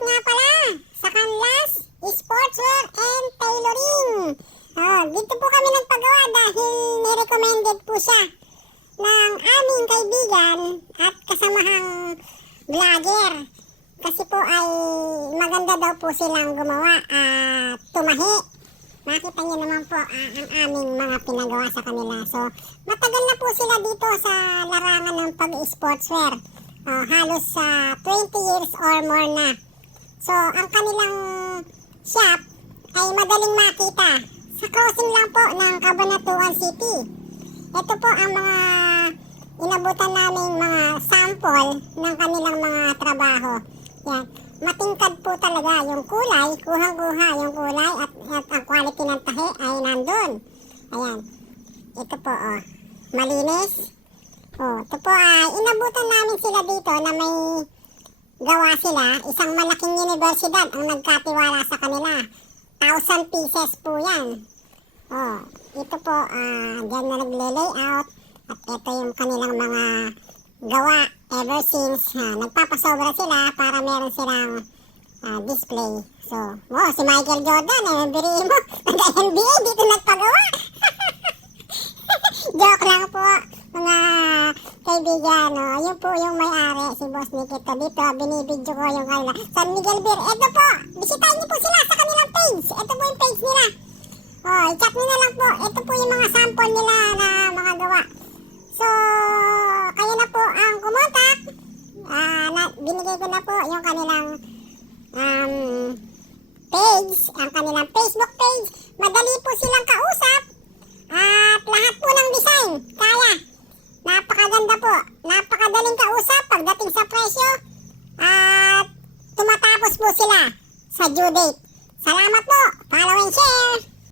nga pala sa Canlas Sportswear and Tailoring. Dito po kami nagpagawa dahil nirecommended po siya ng aming kaibigan at kasamahang vlogger. Kasi po ay maganda daw po silang gumawa at tumahi. Makita niyo naman po ang aming mga pinagawa sa kanila. So, matagal na po sila dito sa larangan ng pag-sportswear. Halos 20 years or more na. So, ang kanilang shop ay madaling makita. Sa crossing lang po ng Cabanatuan City. Ito po ang mga inabutan naming mga sample ng kanilang mga trabaho. Yan. Matingkad po talaga yung kulay, kuhang-kuha yung kulay at ang quality ng tahi ay nandun. Ayan. Ito po, malinis. Ito po ay inabutan namin sila dito na may gawa sila. Isang malaking universidad ang nagkatiwala sa kanila. 1,000 pieces po yan. Ito po, dyan na nagle-layout. At ito yung kanilang mga gawa ever since nagpapasobra sila para meron silang display. So, si Michael Jordan, biriin mo, nag-NBA, dito nagpagawa. Joke lang po, mga kaibigan. Yun po yung may-ari, si Boss Nikito. Dito, binibidyo ko yung kanila. San Miguel Beer, ito po, bisitahin niyo po sila sa kanilang page. Ito po yung page nila. I-check nyo na lang po. Ito po yung mga sample nila na mga gawa. So, kayo na po ang kumontak. Binigay ko na po yung kanilang page, ang kanilang Facebook page. Madali po silang kausap. At lahat po ng design, kaya. Napakaganda po. Napakadaling kausap pagdating sa presyo. At tumatapos po sila sa due date. Salamat